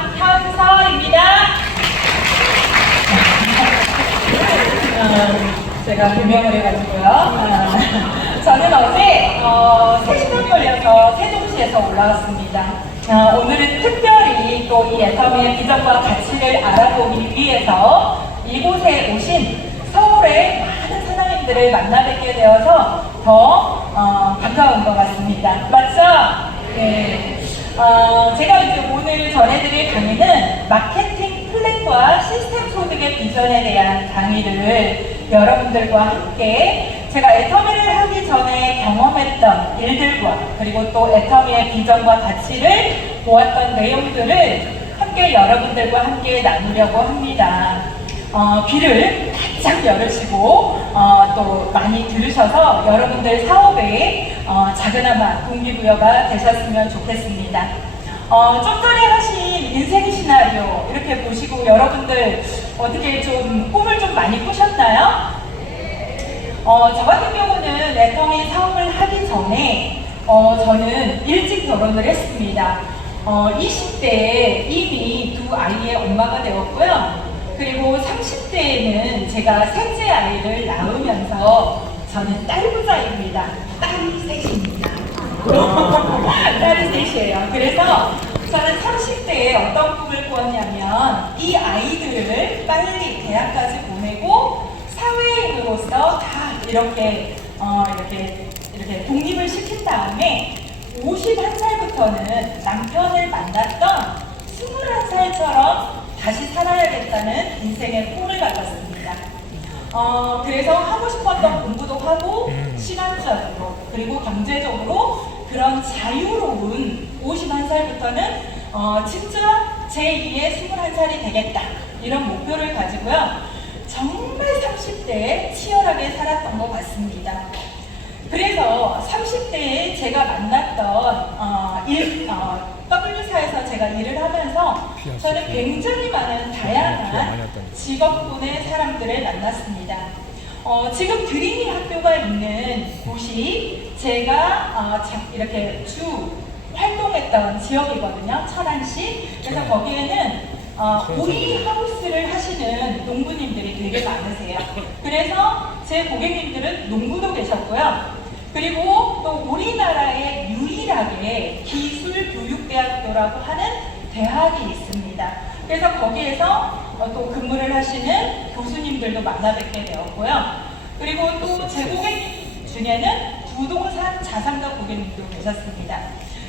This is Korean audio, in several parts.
박현서입니다. 제가 변명을 해가지고요. 저는 어제 3시간 걸려서 세종시에서 올라왔습니다. 오늘은 특별히 또 이 애터미의 비전과 가치를 알아보기 위해서 이곳에 오신 서울의 많은 사장님들을 만나 뵙게 되어서 더 반가운 것 같습니다. 맞죠? 네. 제가 이제 오늘 전해드릴 강의는 마케팅 플랜과 시스템 소득의 비전에 대한 강의를 여러분들과 함께 제가 애터미를 하기 전에 경험했던 일들과 그리고 또 애터미의 비전과 가치를 보았던 내용들을 함께 여러분들과 함께 나누려고 합니다. 귀를 바짝 열으시고 또 많이 들으셔서 여러분들 사업에 작은아마 동기부여가 되셨으면 좋겠습니다. 좀 전에 하신 인생 시나리오 이렇게 보시고 여러분들 어떻게 좀 꿈을 좀 많이 꾸셨나요? 저 같은 경우는 애터미 사업을 하기 전에 저는 일찍 결혼을 했습니다. 20대에 이미 두 아이의 엄마가 되었고요. 그리고 30대에는 제가 셋째 아이를 낳으면서 저는 딸부자입니다. 딸이 셋입니다. 딸이 셋이에요. 그래서 저는 30대에 어떤 꿈을 꾸었냐면 이 아이들을 빨리 대학까지 보내고 사회인으로서 다 이렇게 독립을 시킨 다음에 51살부터는 남편을 만났던 21살처럼 다시 살아야겠다는 인생의 꿈을 가졌습니다. 그래서 하고 싶었던 공부도 하고 시간적으로 그리고 경제적으로 그런 자유로운 51살부터는 진짜 제2의 21살이 되겠다 이런 목표를 가지고요. 정말 30대에 치열하게 살았던 것 같습니다. 그래서 30대에 제가 만났던 W사에서 제가 일을 하면서 저는 굉장히 많은 다양한 직업군의 사람들을 만났습니다. 지금 드림이 학교가 있는 곳이 제가 이렇게 주 활동했던 지역이거든요. 철안시. 그래서 거기에는 오이 하우스를 하시는 농부님들이 되게 많으세요. 그래서 제 고객님들은 농부도 계셨고요. 그리고 또 우리나라에 유일하게 기술교육대학교라고 하는 대학이 있습니다. 그래서 거기에서 또 근무를 하시는 교수님들도 만나 뵙게 되었고요. 그리고 또 제 고객님 중에는 부동산 자산가 고객님도 계셨습니다.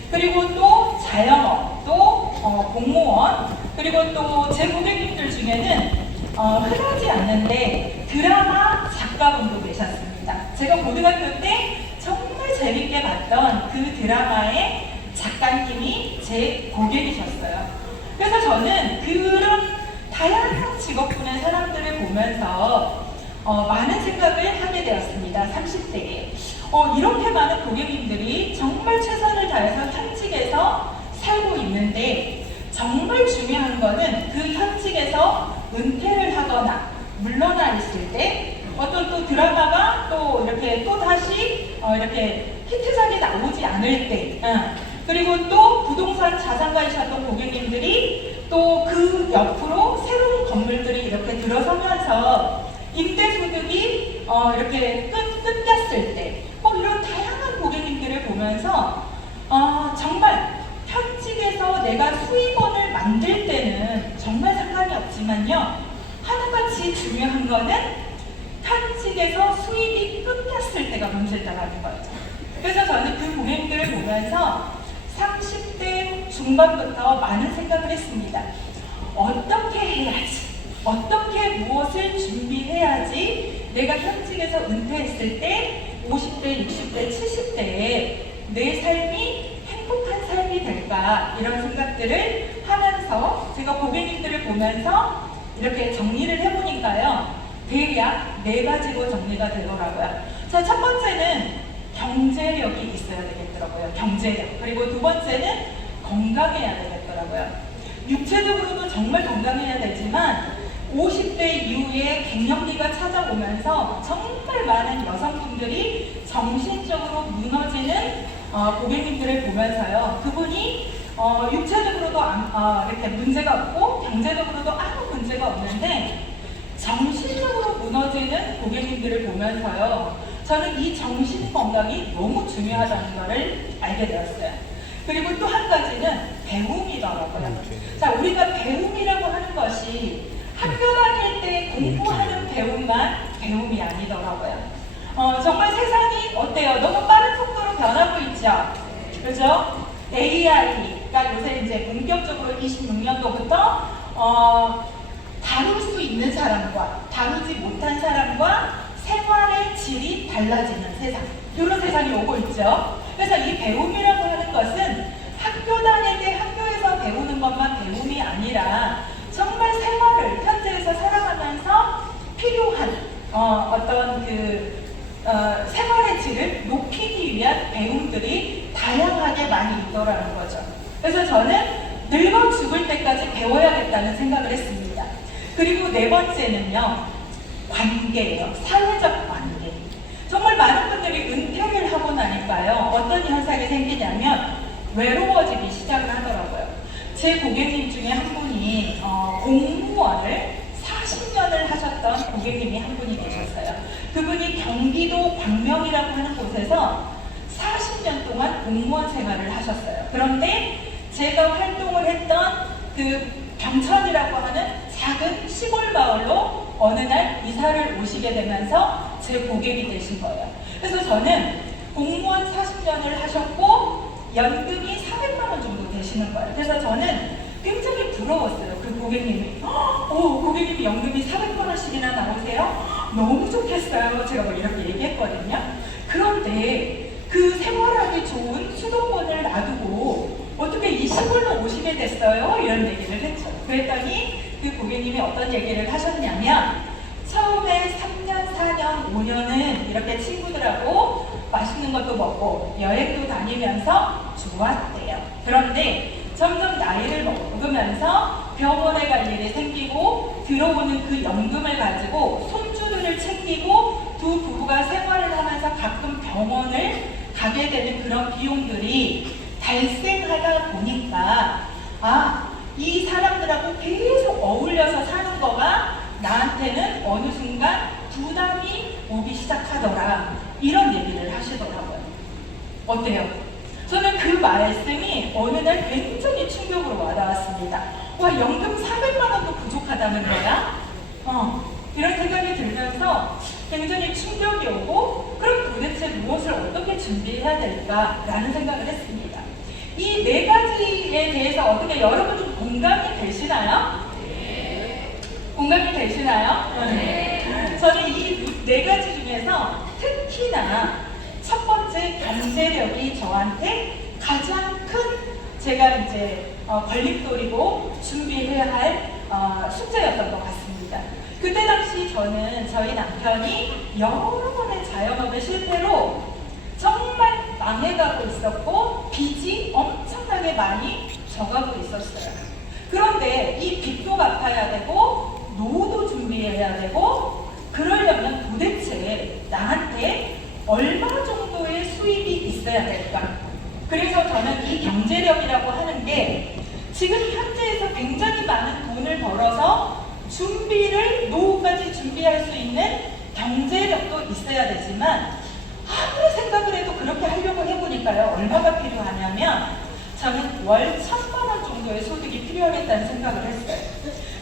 그리고 또 자영업, 또 공무원, 그리고 또 제 고객님들 중에는 흔하지 않는데 드라마 작가분도 계셨습니다. 제가 고등학교 때 정말 재밌게 봤던 그 드라마의 작가님이 제 고객이셨어요. 그래서 저는 그런 다양한 직업군의 사람들을 보면서 많은 생각을 하게 되었습니다. 30대에. 이렇게 많은 고객님들이 정말 최선을 다해서 현직에서 살고 있는데 정말 중요한 거는 그 현직에서 은퇴를 하거나 물러나 있을 때 어떤 또 드라마가 또 이렇게 또 다시 이렇게 히트작이 나오지 않을 때 그리고 또 부동산 자산가이셨던 고객님들이 또 그 옆으로 새로운 건물들이 이렇게 들어서면서 임대소득이 이렇게 끊겼을 때 이런 다양한 고객님들을 보면서 정말 현직에서 내가 수입원을 만들 때는 정말 상관이 없지만요. 하나같이 중요한 거는 현직에서 수입이 끊겼을 때가 문제다라는 거죠. 그래서 저는 그 고객님들을 보면서 30대 중반부터 많은 생각을 했습니다. 어떻게 해야지? 어떻게 무엇을 준비해야지 내가 현직에서 은퇴했을 때 50대, 60대, 70대에 내 삶이 행복한 삶이 될까 이런 생각들을 하면서 제가 고객님들을 보면서 이렇게 정리를 해보니까요. 대략 4가지로 정리가 되더라고요. 자, 첫 번째는 경제력이 있어야 되겠더라고요. 경제력. 그리고 두 번째는 건강해야 되겠더라고요. 육체적으로도 정말 건강해야 되지만 50대 이후에 갱년기가 찾아오면서 정말 많은 여성분들이 정신적으로 무너지는 고객님들을 보면서요. 그분이 육체적으로도 이렇게 문제가 없고 경제적으로도 아무 문제가 없는데 정신적으로 무너지는 고객님들을 보면서요, 저는 이 정신 건강이 너무 중요하다는 것을 알게 되었어요. 그리고 또 한 가지는 배움이더라고요. 자, 우리가 배움이라고 하는 것이 학교 다닐 때 공부하는 배움만 배움이 아니더라고요. 정말 세상이 어때요? 너무 빠른 속도로 변하고 있죠? 그죠? AI가 요새 이제 본격적으로 26년도부터 다룰 수 있는 사람과 다루지 못한 사람과 생활의 질이 달라지는 세상, 이런 세상이 오고 있죠. 그래서 이 배움이라고 하는 것은 학교 다닐 때 학교에서 배우는 것만 배움이 아니라 정말 생활을 현재에서 살아가면서 필요한 어떤 생활의 질을 높이기 위한 배움들이 다양하게 많이 있더라는 거죠. 그래서 저는 늙어 죽을 때까지 배워야겠다는 생각을 했습니다. 그리고 네 번째는요, 관계예요. 사회적 관계. 정말 많은 분들이 은퇴를 하고 나니까요, 어떤 현상이 생기냐면 외로워지기 시작을 하더라고요. 제 고객님 중에 한 분이 공무원을 40년을 하셨던 고객님이 한 분이 계셨어요. 그분이 경기도 광명이라고 하는 곳에서 40년 동안 공무원 생활을 하셨어요. 그런데 제가 활동을 했던 그 경천이라고 하는 작은 시골 마을로 어느 날 이사를 오시게 되면서 제 고객이 되신 거예요. 그래서 저는 공무원 40년을 하셨고 연금이 400만 원 정도 되시는 거예요. 그래서 저는 굉장히 부러웠어요. 그 고객님이. 고객님이 연금이 400만 원씩이나 나오세요? 너무 좋겠어요. 제가 뭐 이렇게 얘기했거든요. 그런데 그 생활하기 좋은 수도권을 놔두고 어떻게 이 시골로 오시게 됐어요? 이런 얘기를 했죠. 그랬더니 그 고객님이 어떤 얘기를 하셨냐면, 처음에 3년, 4년, 5년은 이렇게 친구들하고 맛있는 것도 먹고 여행도 다니면서 좋았대요. 그런데 점점 나이를 먹으면서 병원에 갈 일이 생기고 들어오는 그 연금을 가지고 손주들을 챙기고 두 부부가 생활을 하면서 가끔 병원을 가게 되는 그런 비용들이 발생하다 보니까 이 사람들하고 계속 어울려서 사는 거가 나한테는 어느 순간 부담이 오기 시작하더라, 이런 얘기를 하시더라고요. 어때요? 저는 그 말씀이 어느 날 굉장히 충격으로 와닿았습니다. 와, 연금 400만 원도 부족하다는 거야? 이런 생각이 들면서 굉장히 충격이 오고, 그럼 도대체 무엇을 어떻게 준비해야 될까라는 생각을 했습니다. 이 네 가지에 대해서 어떻게 여러분 좀 공감이 되시나요? 네. 공감이 되시나요? 네. 저는 이 네 가지 중에서 특히나 첫 번째 경제력이 저한테 가장 큰 제가 이제 걸림돌이고 준비해야 할 숙제였던 것 같습니다. 그때 당시 저는 저희 남편이 여러 번의 자영업의 실패로 정말 망해가고 있었고 빚이 엄청나게 많이 져가고 있었어요. 그런데 이 빚도 갚아야 되고 노후도 준비해야 되고, 그러려면 도대체 나한테 얼마 정도의 수입이 있어야 될까? 그래서 저는 이 경제력이라고 하는 게 지금 현재에서 굉장히 많은 돈을 벌어서 노후까지 준비할 수 있는 경제력도 있어야 되지만, 아무리 생각을 해도 그렇게 하려고 해보니까요, 얼마가 필요하냐면 저는 월 1,000만 원 정도의 소득이 필요하겠다는 생각을 했어요.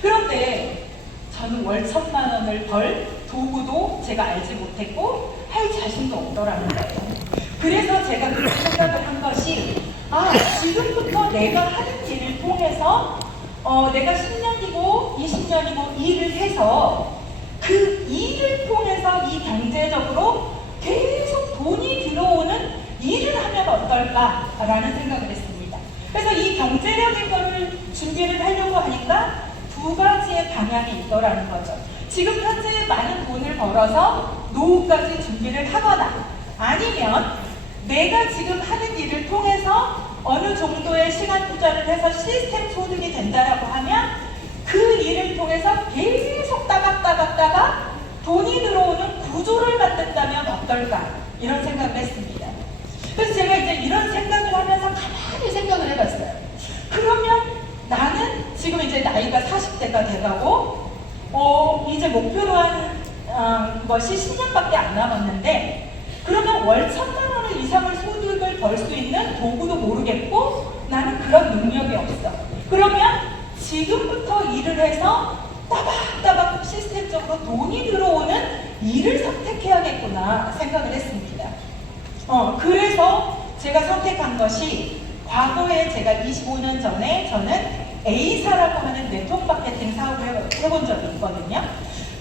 그런데 저는 월 1,000만 원을 벌 도구도 제가 알지 못했고 할 자신도 없더라는 거예요. 그래서 제가 그렇게 생각을 한 것이, 지금부터 내가 하는 일을 통해서 내가 10년이고 20년이고 일을 해서 그 일을 통해서 이 경제적으로 계속 돈이 들어오는 일을 하면 어떨까라는 생각을 했습니다. 그래서 이 경제력인 것을 준비를 하려고 하니까 두 가지의 방향이 있더라는 거죠. 지금 현재 많은 돈을 벌어서 노후까지 준비를 하거나, 아니면 내가 지금 하는 일을 통해서 어느 정도의 시간 투자를 해서 시스템 소득이 된다라고 하면 그 일을 통해서 계속 따박따박따박 돈이 들어오는 구조를 만든다면 어떨까, 이런 생각을 했습니다. 그래서 제가 이제 이런 생각을 하면서 가만히 생각을 해봤어요. 그러면 나는 지금 이제 나이가 40대가 돼가고 이제 목표로 한 것이 10년밖에 안 남았는데, 그러면 월 1,000만 원 이상을 소득을 벌 수 있는 도구도 모르겠고 나는 그런 능력이 없어. 그러면 지금부터 일을 해서 따박따박 시스템적으로 돈이 들어오는 일을 선택해야겠구나 생각을 했습니다. 그래서 제가 선택한 것이, 과거에 제가 25년 전에 저는 A사라고 하는 네트워크 마케팅 사업을 해본 적이 있거든요.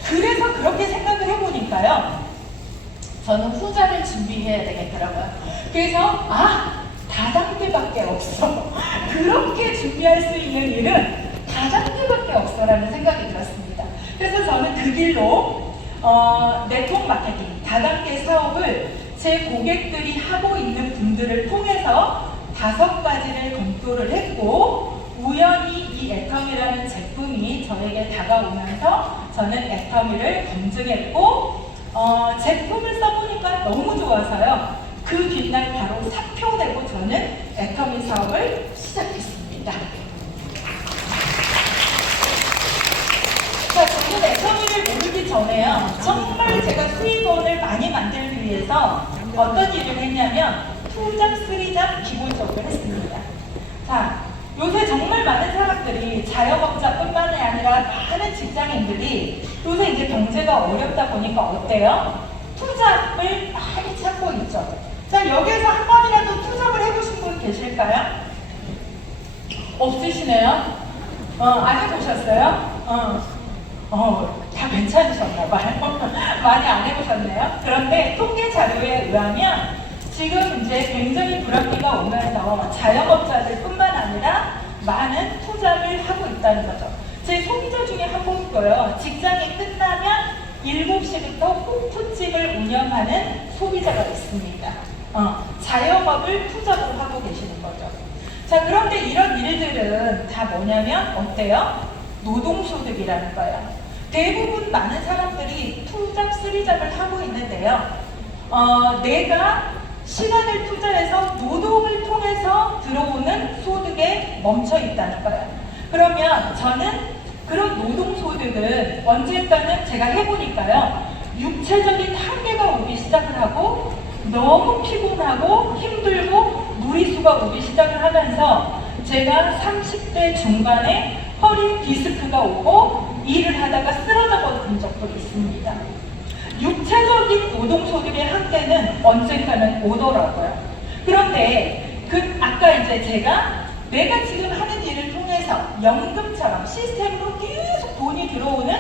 그래서 그렇게 생각을 해보니까요, 저는 후자를 준비해야 되겠더라고요. 그래서 다단계밖에 없어. 그렇게 준비할 수 있는 일은 다단계밖에 없어라는 생각이 들었습니다. 그래서 저는 그 길로 네트워크 마케팅 다단계 사업을 제 고객들이 하고 있는 분들을 통해서 5가지를 검토를 했고, 우연히 이 애터미라는 제품이 저에게 다가오면서 저는 애터미를 검증했고, 제품을 써보니까 너무 좋아서요, 그 뒷날 바로 사표내고 저는 애터미 사업을 시작했습니다. 자, 저는 애터미를 모르기 전에요, 정말 제가 수익원을 많이 만들기 위해서 어떤 일을 했냐면 투잡, 쓰리잡 기본적으로 했습니다. 자, 요새 정말 많은 사람들이, 자영업자뿐만이 아니라 많은 직장인들이 요새 이제 경제가 어렵다 보니까 어때요? 투잡을 많이 찾고 있죠. 자, 여기에서 한 번이라도 투잡을 해보신 분 계실까요? 없으시네요? 안 해보셨어요? 다 괜찮으셨나봐요. 많이 안 해보셨네요. 그런데 통계 자료에 의하면 지금 이제 굉장히 불황기가 오면서 자영업자들 뿐만 아니라 많은 투잡을 하고 있다는 거죠. 제 소비자 중에 한 분 있고요, 직장이 끝나면 7시부터 호프집을 운영하는 소비자가 있습니다. 자영업을 투잡을 하고 계시는 거죠. 자, 그런데 이런 일들은 다 뭐냐면 어때요? 노동소득이라는 거예요. 대부분 많은 사람들이 투잡, 쓰리잡을 하고 있는데요, 내가 시간을 투자해서 노동을 통해서 들어오는 소득에 멈춰 있다는 거예요. 그러면 저는 그런 노동소득은 언제까는 제가 해보니까요, 육체적인 한계가 오기 시작을 하고 너무 피곤하고 힘들고 무리수가 오기 시작을 하면서 제가 30대 중반에 허리 디스크가 오고 일을 하다가 쓰러져 버린 적도 있습니다. 육체적인 노동소득의 한계는 언젠가는 오더라고요. 그런데 아까 이제 내가 지금 하는 일을 통해서 연금처럼 시스템으로 계속 돈이 들어오는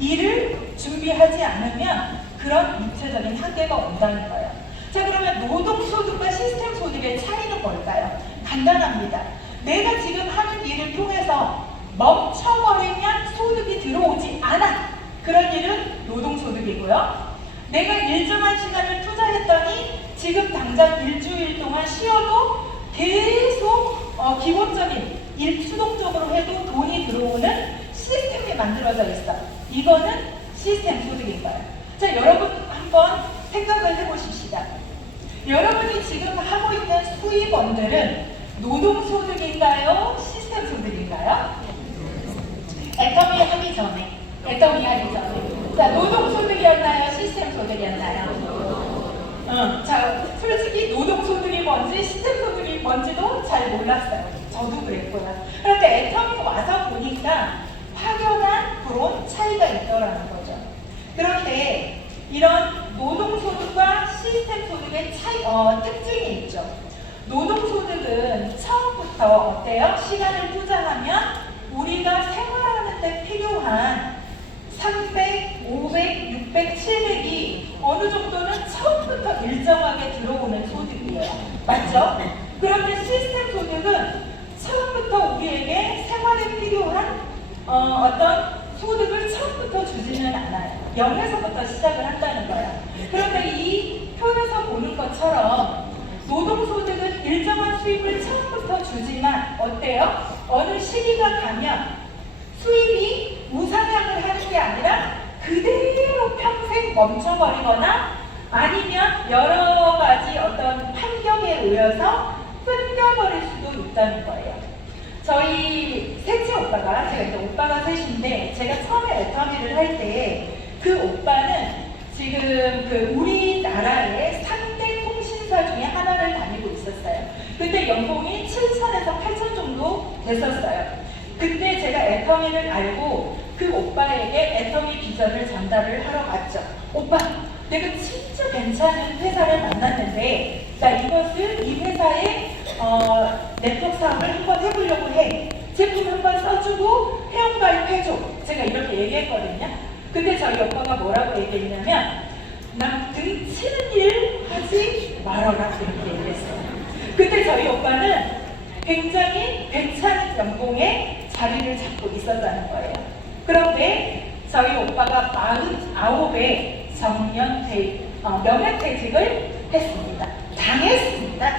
일을 준비하지 않으면 그런 육체적인 한계가 온다는 거예요. 자, 그러면 노동소득과 시스템 소득의 차이는 뭘까요? 간단합니다. 내가 지금 하는 일을 통해서 멈춰버리면 소득이 들어오지 않아. 그런 일은 노동소득이고요. 내가 일정한 시간을 투자했더니 지금 당장 일주일 동안 쉬어도 계속 기본적인 수동적으로 해도 돈이 들어오는 시스템이 만들어져 있어. 이거는 시스템 소득인 거예요. 자, 여러분 한번 생각을 해보십시다. 여러분이 지금 하고 있는 수입원들은 노동소득인가요? 시스템 소득인가요? 애터미 하기 전에. 자, 노동소득이었나요? 시스템 소득이었나요? 자, 솔직히 노동소득이 뭔지 시스템소득이 뭔지도 잘 몰랐어요. 저도 그랬고요. 그런데 애터미 와서 보니까 확연한 그런 차이가 있더라는 거죠. 그런데 이런 노동소득과 시스템소득의 특징이 있죠. 노동소득은 처음부터 어때요? 시간을 투자하면 우리가 생활하는 데 필요한 300, 500, 600, 700이 어느 정도는 처음부터 일정하게 들어오는 소득이에요. 맞죠? 그런데 시스템 소득은 처음부터 우리에게 생활에 필요한 어떤 소득을 처음부터 주지는 않아요. 0에서부터 시작을 한다는 거예요. 그런데 이 표에서 보는 것처럼 노동소득은 일정한 수입을 처음부터 주지만 어때요? 어느 시기가 가면 수입이 우상향을 하는 게 아니라 그대로 평생 멈춰버리거나 아니면 여러 가지 어떤 환경에 의해서 끊겨버릴 수도 있다는 거예요. 저희 셋째 오빠가, 제가 이제 오빠가 셋인데, 제가 처음에 애터미를 할 때 그 오빠는 지금 그 우리나라의 3대 통신사 중에 하나를 다니고 있었어요. 그때 연봉이 7천에서 8천 정도 됐었어요. 그때 제가 애터미를 알고 그 오빠에게 애터미 비전을 전달을 하러 갔죠. 오빠, 내가 진짜 괜찮은 회사를 만났는데 나 이것을 이 회사에 네트워크 사업을 한번 해보려고 해. 제품 한번 써주고 회원가입해줘. 제가 이렇게 얘기했거든요. 근데 저희 오빠가 뭐라고 얘기했냐면 나 등치는 일 하지 말아라 이렇게 얘기했어요. 근데 저희 오빠는 굉장히 괜찮은 연봉에 자리를 잡고 있었다는 거예요. 그런데 저희 오빠가 49에 명예퇴직을 했습니다. 당했습니다.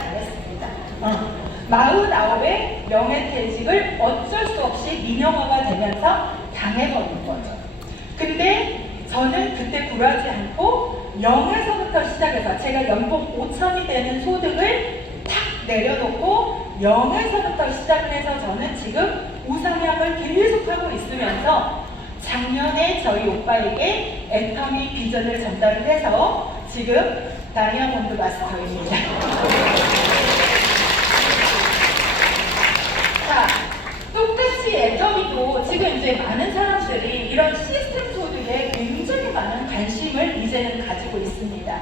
49에 명예퇴직을 어쩔 수 없이 민영화가 되면서 당해버린 거죠. 근데 저는 그때 굴하지 않고 0에서부터 시작해서 제가 연봉 5천이 되는 소득을 탁 내려놓고 0에서부터 시작을 해서 저는 지금 우상향을 계속하고 있으면서 작년에 저희 오빠에게 애터미 비전을 전달을 해서 지금 다이아몬드 마스터입니다. 자, 똑같이 애터미도 지금 이제 많은 사람들이 이런 시스템 소득에 굉장히 많은 관심을 이제는 가지고 있습니다.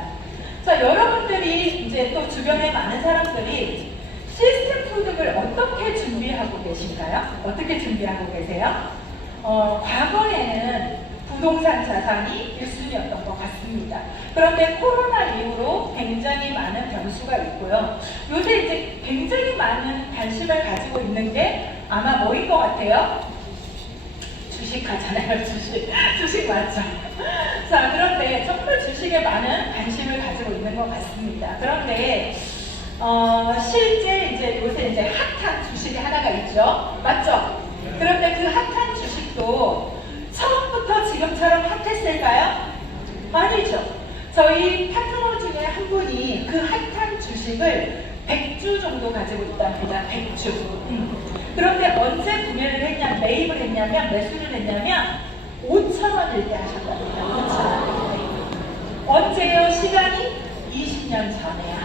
자, 여러분들이 이제 또 주변에 많은 사람들이 시스템 소득을 어떻게 준비하고 계신가요? 어떻게 준비하고 계세요? 과거에는 부동산 자산이 1순위였던 것 같습니다. 그런데 코로나 이후로 굉장히 많은 변수가 있고요. 요새 이제 굉장히 많은 관심을 가지고 있는 게 아마 뭐인 것 같아요? 주식 하잖아요. 주식 맞죠? 자, 그런데 정말 주식에 많은 관심을 가지고 있는 것 같습니다. 그런데 실제 이제 요새 이제 핫한 주식이 하나가 있죠. 맞죠? 그런데 그 핫한 주식도 처음부터 지금처럼 핫했을까요? 아니죠. 저희 파트너 중에 한 분이 그 핫한 주식을 100주 정도 가지고 있답니다. 100주. 그런데 언제 구매를 했냐면, 매입을 했냐면, 매수를 했냐면 5,000원일 때 하셨답니다. 5,000원. 언제요? 시간이 20년 전에요.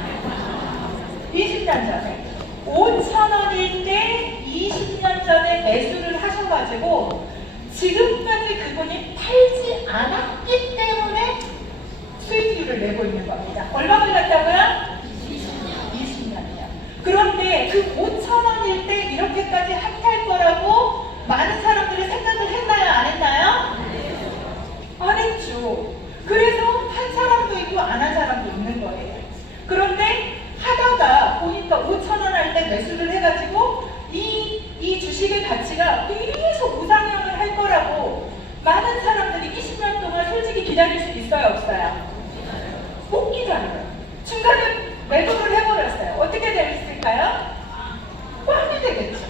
20년 전에 5,000원일 때 20년 전에 매수를 하셔가지고 지금까지 그분이 팔지 않았기 때문에 수익률을 내고 있는 겁니다. 얼마 걸렸다고요? 20년이요. 그런데 그 5,000원일 때 이렇게까지 핫할 거라고 많은 사람들이 생각을 했나요? 안 했나요? 안 했죠. 그래서 한 사람도 있고 안 한 사람도 있는 거예요. 그런데 하다가 보니까 5,000원 할 때 매수를 해가지고 이 주식의 가치가 계속 우상향을 할 거라고 많은 사람들이 20년 동안 솔직히 기다릴 수 있어요? 없어요? 못 기다려요. 중간에 매도를 해버렸어요. 어떻게 됐을까요? 꽝이 되겠죠.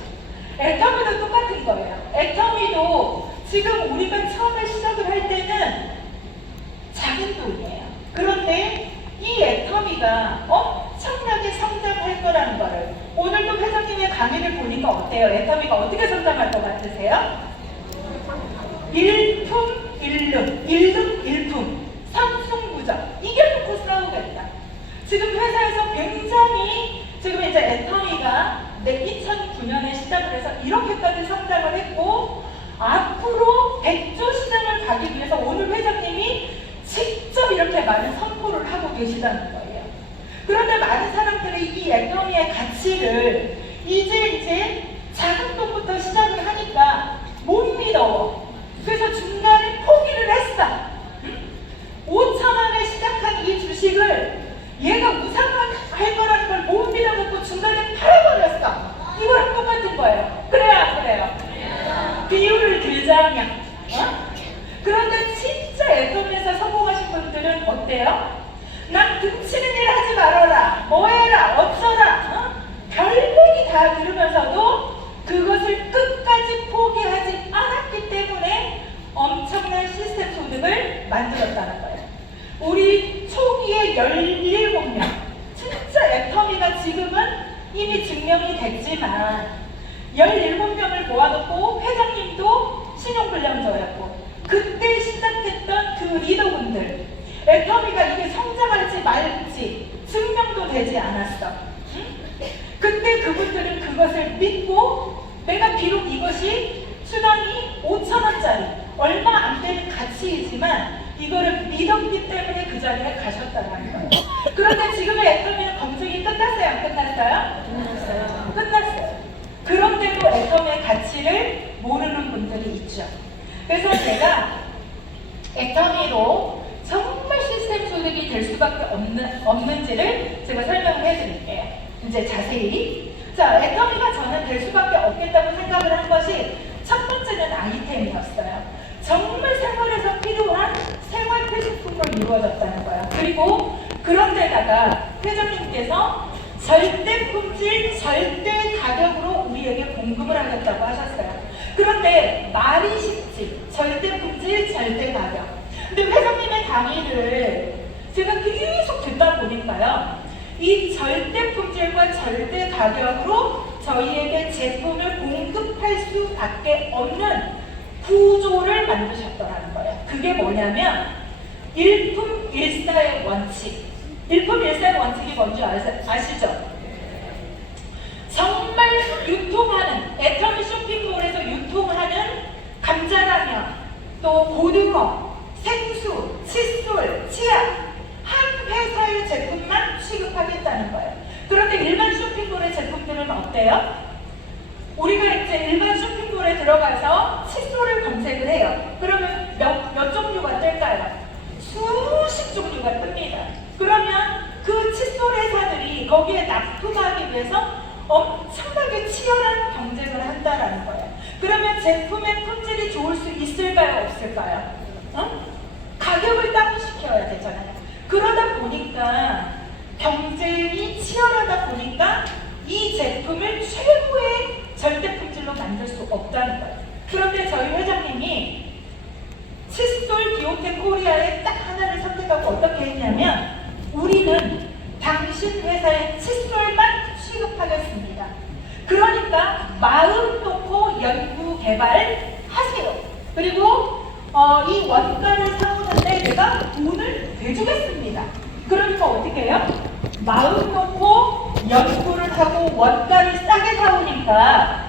애터미도 똑같은 거예요. 애터미도 지금 우리가 처음에 시작을 할 때는 작은 돈이에요. 그런데 이 애터미가 엄청나게 성장할 거라는 거를 오늘도 회장님의 강의를 보니까 어때요? 애터미가 어떻게 성장할 것 같으세요? 일품, 일품, 상승부정 이겨놓고 싸우겠다. 지금 회사에서 굉장히 지금 이제 애터미가 2009년에 시작을 해서 이렇게까지 성장을 했고 앞으로 100조 시장을 가기 위해서 오늘 회장님이 직접 이렇게 많은 선포를 하고 계시다는 거예요. 그런데 많은 사람들이 이 애터미의 가치를 이제 작은 돈부터 시작을 하니까 못 믿어. 그래서 중간에 포기를 했어. 5,000원에 시작한 이 주식을 얘가 우상할 거라는 걸 못 믿어갖고 중간에 팔아버렸어. 이거랑 똑같은 거예요. 그래요, 안 그래요? 비유를 들자면 그런데 진짜 애터미에서 성공하신 분들은 어때요? 난 등치는 일 하지 말아라, 뭐 해라, 어쩌라, 별얘기 다 들으면서도 그것을 끝까지 포기하지 않았기 때문에 엄청난 시스템 소득을 만들었다는 거예요. 우리 초기에 17명, 진짜 애터미가 지금은 이미 증명이 됐지만 17명을 모아놓고 회장님도 신용불량자였고 그때 시작했던 그 리더분들 애터미가 이게 성장할지 말지 증명도 되지 않았어. 응? 그때 그분들은 그것을 믿고 내가 비록 이것이 수당이 5,000원짜리 얼마 안 되는 가치이지만 이거를 믿었기 때문에 그 자리에 가셨다는 거예요. 그런데 지금의 애터미는 검증이 끝났어요? 안 끝났어요? 끝났어요. 끝났어요. 그런데도 애터미의 가치를 모르는 분들이 있죠. 그래서 제가 애터미로 정말 시스템 소득이 될 수밖에 없는지를 제가 설명을 해드릴게요. 이제 자세히. 자, 애터미가 저는 될 수밖에 없겠다고 생각을 한 것이 첫 번째는 아이템이었어요. 정말 생활에서 필요한 생활 필수품으로 이루어졌다는 거예요. 그리고 그런데다가 회장님께서 절대 품질, 절대 가격으로 우리에게 공급을 하겠다고 하셨어요. 그런데 말이 쉽지. 절대 품질, 절대 가격. 근데 회장님의 강의를 제가 계속 듣다 보니까요. 이 절대 품질과 절대 가격으로 저희에게 제품을 공급할 수밖에 없는 구조를 만드셨더라는 거예요. 그게 뭐냐면 일품일사의 원칙. 일품일사의 원칙이 뭔지 아시죠? 정말 유통하는 애터미 쇼핑몰에서 유통하는 감자라면 또 고등어, 생수, 칫솔, 치약 한 회사의 제품만 취급하겠다는 거예요. 그런데 일반 쇼핑몰의 제품들은 어때요? 우리가 이제 일반 쇼핑몰에 들어가서 칫솔을 검색을 해요. 그러면 몇 종류가 뜰까요? 수십 종류가 뜹니다. 그러면 그 칫솔 회사들이 거기에 납품하기 위해서 엄청나게 치열한 경쟁을 한다라는 거예요. 그러면 제품의 품질이 좋을 수 있을까요? 없을까요? 가격을 다운시켜야 되잖아요. 그러다 보니까 경쟁이 치열하다 보니까 이 제품을 최고의 절대 품질로 만들 수 없다는 거예요. 그런데 저희 회장님이 칫솔 디오텍 코리아에 딱 하나를 선택하고 어떻게 했냐면 우리는 당신 회사의 칫솔만 취급하겠습니다. 그러니까 마음 놓고 연구 개발하세요. 그리고 이 원가를 사오는데 내가 돈을 대주겠습니다. 그러니까 어떻게 해요? 마음 놓고 연구를 하고 원가를 싸게 사오니까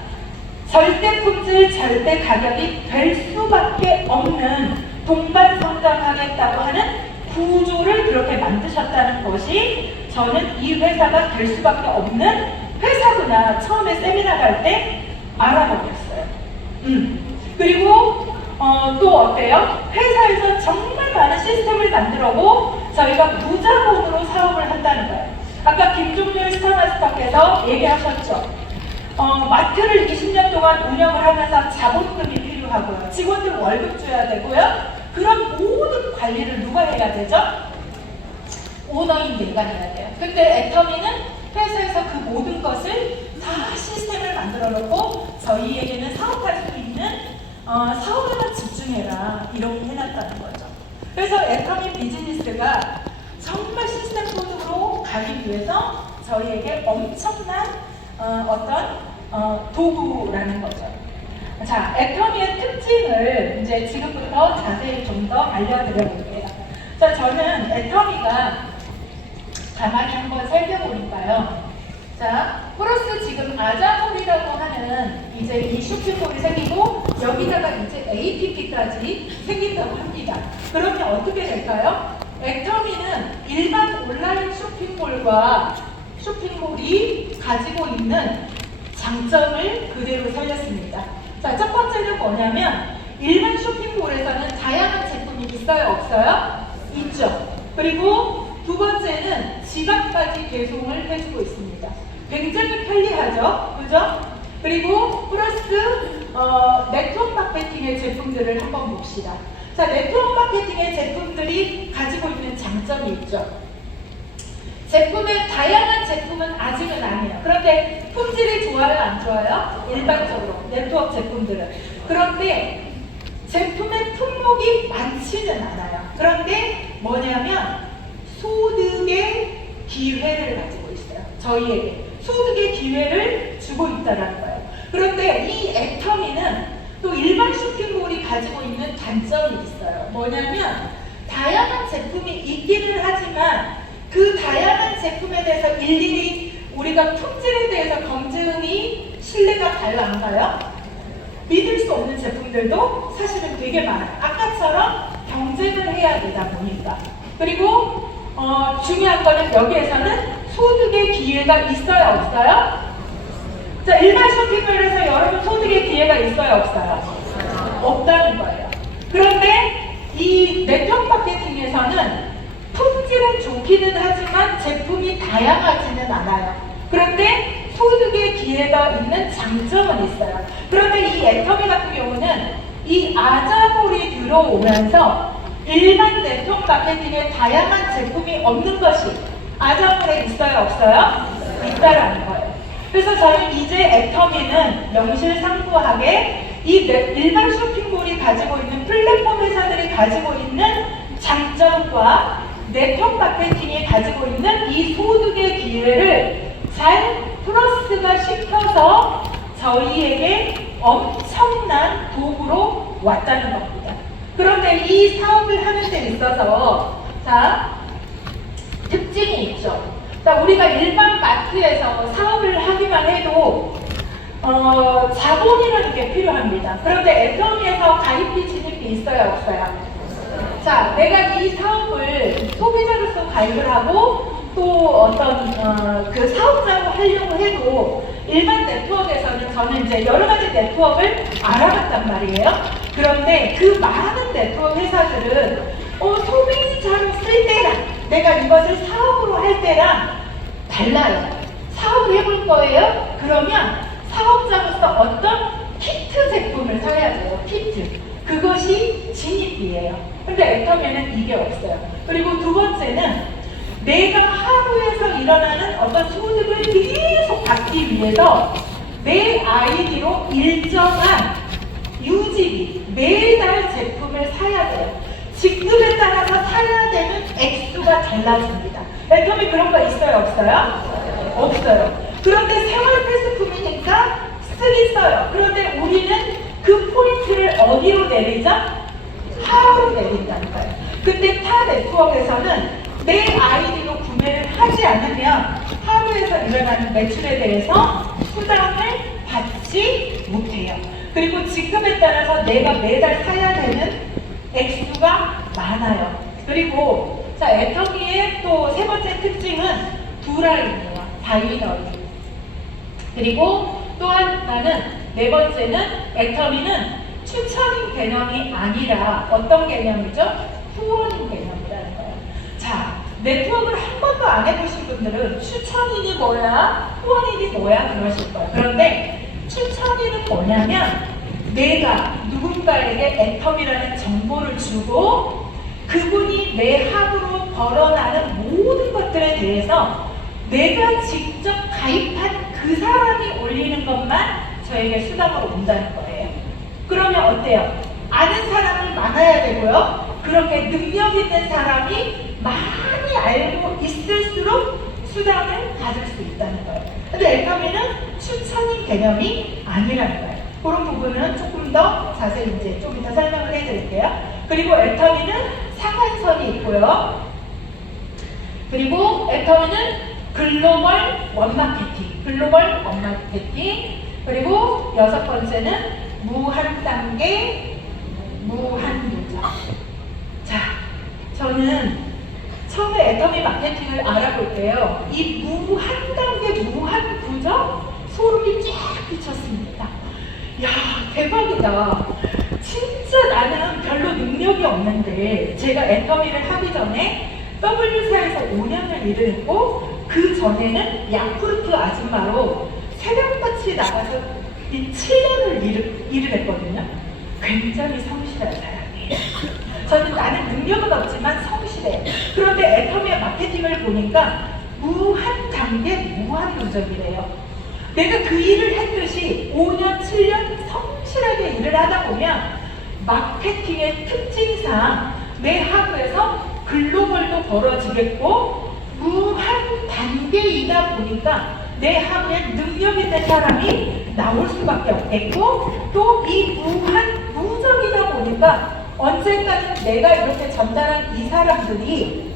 절대 품질, 절대 가격이 될 수밖에 없는 동반성장하겠다고 하는 구조를 그렇게 만드셨다는 것이 저는 이 회사가 될 수밖에 없는 회사구나 처음에 세미나 갈 때 알아버렸어요. 그리고 또 어때요? 회사에서 정말 많은 시스템을 만들어고 저희가 무자본으로 사업을 한다는 거예요. 아까 김종률 스타마스터께서 얘기하셨죠. 마트를 20년 동안 운영을 하면서 자본금이 필요하고요. 직원들 월급 줘야 되고요. 그런 모든 관리를 누가 해야 되죠? 오너인 내가 해야 돼요. 근데 애터미는 회사에서 그 모든 것을 다 시스템을 만들어 놓고 저희에게는 사업할 수 있는 사업에만 집중해라 이렇게 해놨다는 거죠. 그래서 애터미 비즈니스가 정말 시스템 소득으로 가기 위해서 저희에게 엄청난 도구라는 거죠. 자, 애터미의 특징을 이제 지금부터 자세히 좀 더 알려드려 볼게요. 자, 저는 애터미가 가만히 한번 살펴보니까요. 자, 플러스 지금 아자몰이라고 하는 이제 이 쇼핑몰이 생기고 여기다가 이제 APP까지 생긴다고 합니다. 그러면 어떻게 될까요? 애터미는 일반 온라인 쇼핑몰이 가지고 있는 장점을 그대로 살렸습니다. 자, 첫 번째는 뭐냐면 일반 쇼핑몰에서는 다양한 제품이 있어요? 없어요? 있죠. 그리고 두 번째는 지갑까지 배송을 해주고 있습니다. 굉장히 편리하죠? 그죠? 그리고 플러스 네트워크 마케팅의 제품들을 한번 봅시다. 자, 네트워크 마케팅의 제품들이 가지고 있는 장점이 있죠. 제품의 다양한 제품은 아직은 아니에요. 그런데 품질이 좋아요? 안 좋아요? 일반적으로 네트워크 제품들은. 그런데 제품의 품목이 많지는 않아요. 그런데 뭐냐면 소득의 기회를 가지고 있어요. 저희에게 소득의 기회를 주고 있다는 거예요. 그런데 이 애터미는 또 일반 쇼핑몰이 가지고 있는 단점이 있어요. 뭐냐면 다양한 제품이 있기는 하지만 그 다양한 제품에 대해서 일일이 우리가 품질에 대해서 검증이 신뢰가 갈라안가요? 믿을 수 없는 제품들도 사실은 되게 많아요. 아까처럼 경쟁을 해야 되다 보니까. 그리고 중요한 거는 여기에서는 소득의 기회가 있어요, 없어요? 자, 일반 쇼핑몰에서 여러분 소득의 기회가 있어요, 없어요? 없다는 거예요. 그런데 이 네트워크 마케팅에서는 품질은 좋기는 하지만 제품이 다양하지는 않아요. 그런데 소득의 기회가 있는 장점은 있어요. 그런데 이 애터미 같은 경우는 이 아자몰이 들어오면서 일반 네트워크 마케팅에 다양한 제품이 없는 것이 아자몰에 있어요, 없어요? 있다라는 거예요. 그래서 저는 이제 애터미는 명실상부하게 이 일반 쇼핑몰이 가지고 있는 플랫폼 회사들이 가지고 있는 장점과 네트워크 마케팅이 가지고 있는 이 소득의 기회를 잘 플러스가 시켜서 저희에게 엄청난 도구로 왔다는 겁니다. 그런데 이 사업을 하는 데 있어서 자, 특징이 있죠. 자, 우리가 일반 마트에서 사업을 하기만 해도 자본이라는 게 필요합니다. 그런데 애터미에서 가입비 진입비 있어요, 없어요? 자, 내가 이 사업을 소비자로서 가입을 하고 또 어떤 그 사업자로 하려고 해도 일반 네트워크에서는 저는 이제 여러 가지 네트워크를 알아봤단 말이에요. 그런데 그 많은 네트워크 회사들은 소비자로 쓸 때랑 내가 이것을 사업으로 할 때랑 달라요. 사업을 해볼 거예요? 그러면 사업자로서 어떤 키트 제품을 사야 돼요. 키트. 그것이 진입비예요. 근데 애터미는 이게 없어요. 그리고 두 번째는 내가 하루에서 일어나는 어떤 소득을 계속 받기 위해서 내 아이디로 일정한 유지비, 매달 제품을 사야 돼요. 직급에 따라서 사야 되는 액수가 달라집니다. 애터미 그런 거 있어요, 없어요? 없어요. 그런데 생활 필수품이니까 쓰긴 써요. 그런데 우리는 그 포인트를 어디로 내리죠? 하루로 내린다는 거예요. 근데 타 네트워크에서는 내 아이디로 구매를 하지 않으면 하루에서 일어나는 매출에 대해서 수당을 받지 못해요. 그리고 직급에 따라서 내가 매달 사야 되는 액수가 많아요. 그리고 자, 애터미의 또 세 번째 특징은 두라인이에요. 바이너리. 그리고 또 하나는 네 번째는 애터미는 추천인 개념이 아니라 어떤 개념이죠? 후원인 개념이라는 거예요. 자, 네트워크를 한 번도 안 해보신 분들은 추천인이 뭐야? 후원인이 뭐야? 그러실 거예요. 그런데 추천인은 뭐냐면 내가 누군가에게 애터미라는 정보를 주고 그분이 내 합으로 벌어나는 모든 것들에 대해서 내가 직접 가입한 그 사람이 올리는 것만 저에게 수당으로 온다는 거예요. 그러면 어때요? 아는 사람이 많아야 되고요. 그렇게 능력 있는 사람이 많이 알고 있을수록 수당을 받을 수 있다는 거예요. 근데 애터미는 추천인 개념이 아니라는 거예요. 그런 부분은 조금 더 자세히 이제 좀 이따 설명을 해드릴게요. 그리고 애터미는 상한선이 있고요. 그리고 애터미는 글로벌 원마케팅, 글로벌 원마케팅. 그리고 여섯 번째는 무한 단계, 무한 도전. 자, 저는 처음에 애터미 마케팅을 알아볼 때요, 이 무한 단계, 무한 도전 소름이 쫙 끼쳤습니다. 야, 대박이다. 진짜 나는 별로 능력이 없는데 제가 애터미를 하기 전에 W사에서 5년을 일을 했고 그 전에는 야쿠르트 아줌마로 새벽같이 나가서 이 7년을 일을 했거든요. 굉장히 성실한 사람이에요. 저는 나는 능력은 없지만 성실해요. 그런데 애터미의 마케팅을 보니까 무한 단계, 무한 도전이래요. 내가 그 일을 했듯이 5년, 7년 성실하게 일을 하다 보면 마케팅의 특징상 내 하부에서 글로벌도 벌어지겠고 무한 단계이다 보니까 내 하부에 능력 있는 사람이 나올 수밖에 없겠고, 또 이 무한 무적이다 보니까 언젠가는 내가 이렇게 전달한 이 사람들이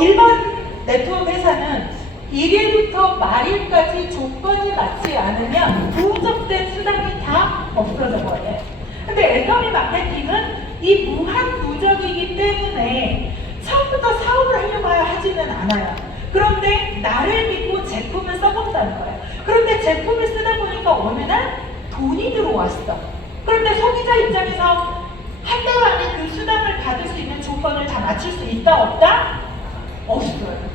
일반 네트워크 회사는 일일부터 말일까지 조건이 맞지 않으면 누적된 수당이 다 없어져 버려요. 근데 애터미 마케팅은 이 무한 누적이기 때문에 처음부터 사업을 하려고 하지는 않아요. 그런데 나를 믿고 제품을 써본다는 거예요. 그런데 제품을 쓰다 보니까 어느 날 돈이 들어왔어. 그런데 소비자 입장에서 한 달 안에 그 수당을 받을 수 있는 조건을 다 맞출 수 있다 없다? 없어요.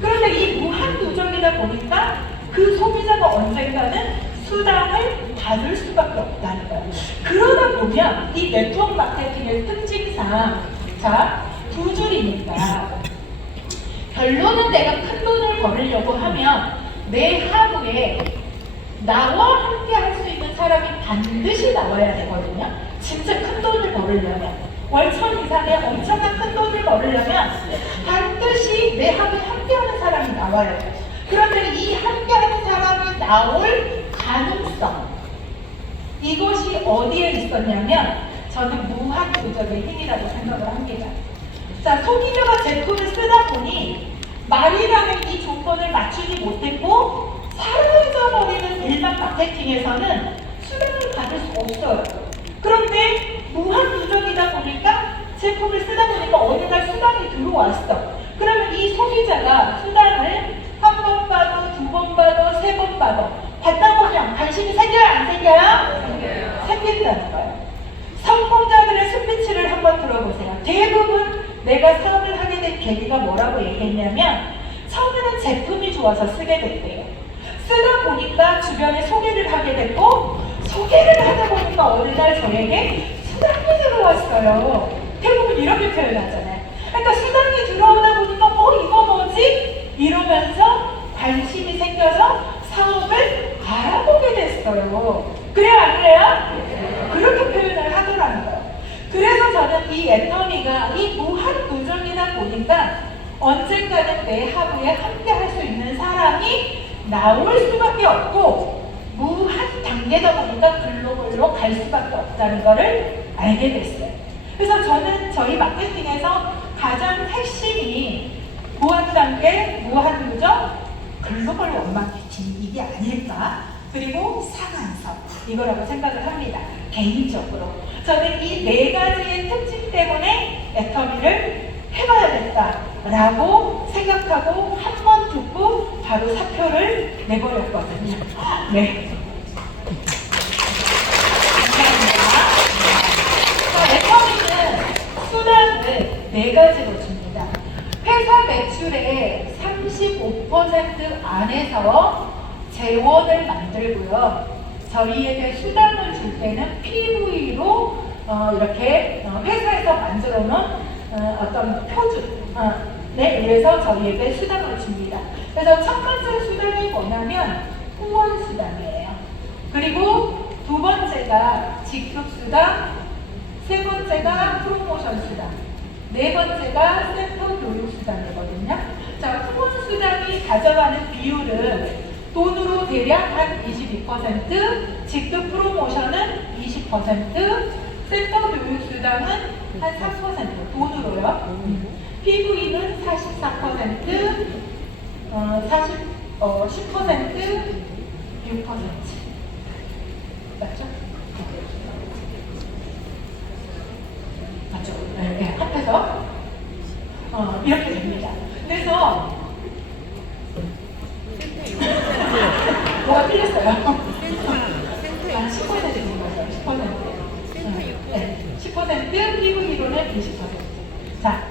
그런데 이 무한 누적이다 보니까 그 소비자가 언젠가는 수당을 받을 수밖에 없다는 거예요. 그러다 보면 이 네트워크 마케팅의 특징상 두 줄이니까 결론은 내가 큰 돈을 벌으려고 하면 내 하부에 나와 함께 할 수 있는 사람이 반드시 나와야 되거든요. 진짜 큰 돈을 벌으려면, 월천 이상의 엄청난 큰 돈을 벌으려면 반드시 내 하부에 함께하는 사람이 나와야 돼요. 그런데 이 함께하는 사람이 나올 가능성, 이것이 어디에 있었냐면 저는 무한 누적의 힘이라고 생각을 합니다. 자, 소비자가 제품을 쓰다 보니 말이라는 이 조건을 맞추지 못했고 사라져버리는 일반 마케팅에서는 수당을 받을 수 없어요. 그런데 무한 누적이다 보니까 제품을 쓰다 보니까 어느 날 수당이 들어왔어. 그러면 이 소비자가 수당을 한 번 봐도 두 번 봐도 세 번 봐도 받다 보면 관심이 생겨요? 안 생겨요? 생긴다는 거예요. 성공자들의 스피치를 한번 들어보세요. 대부분 내가 사업을 하게 된 계기가 뭐라고 얘기했냐면 처음에는 제품이 좋아서 쓰게 됐대요. 쓰다 보니까 주변에 소개를 하게 됐고 소개를 하다 보니까 어느 날 저에게 수당이 들어왔어요. 대부분 이렇게 표현하잖아요. 그러니까 수당이 들어오다 보니까 이거 뭐지? 이러면서 관심이 생겨서 사업을 알아보게 됐어요. 그래요 안 그래요? 그렇게 표현을 하더라는 거예요. 그래서 저는 이 애터미가 이 무한 누적이다 보니까 언젠가는 내 하부에 함께 할 수 있는 사람이 나올 수밖에 없고 무한 단계다 보니까 글로벌로 갈 수밖에 없다는 것을 알게 됐어요. 그래서 저는 저희 마케팅에서 가장 핵심이 무한 단계, 무한 누적, 글로벌 원마케팅 이게 아닐까? 그리고 상한선 이거라고 생각을 합니다. 개인적으로 저는 이 네 가지의 특징 때문에 애터미를 해봐야겠다라고 생각하고 한 번 듣고 바로 사표를 내버렸거든요. 네. 감사합니다. 애터미는 수당을 네 가지로 줍니다. 회사 매출의 35% 안에서 재원을 만들고요. 저희에게 수당을 줄 때는 PV로 이렇게 회사에서 만들어 놓은 어떤 표준에 의해서 저희에게 수당을 줍니다. 그래서 첫 번째 수당이 뭐냐면 후원 수당이에요. 그리고 두 번째가 직급 수당, 세 번째가 프로모션 수당, 네 번째가 센터 교육 수당이거든요. 자, 후원 수당이 가져가는 비율은 돈으로 대략 한 22%, 직급 프로모션은 20%, 센터 교육 수당은 한 3% 돈으로요. PV는 44%, 10%, 6% 맞죠? 맞죠? 네, 합해서 이렇게 됩니다. 그래서 뭐가 틀렸어요? 10%인 거죠. 10%. 네, 10%, PV로는 20%. 자,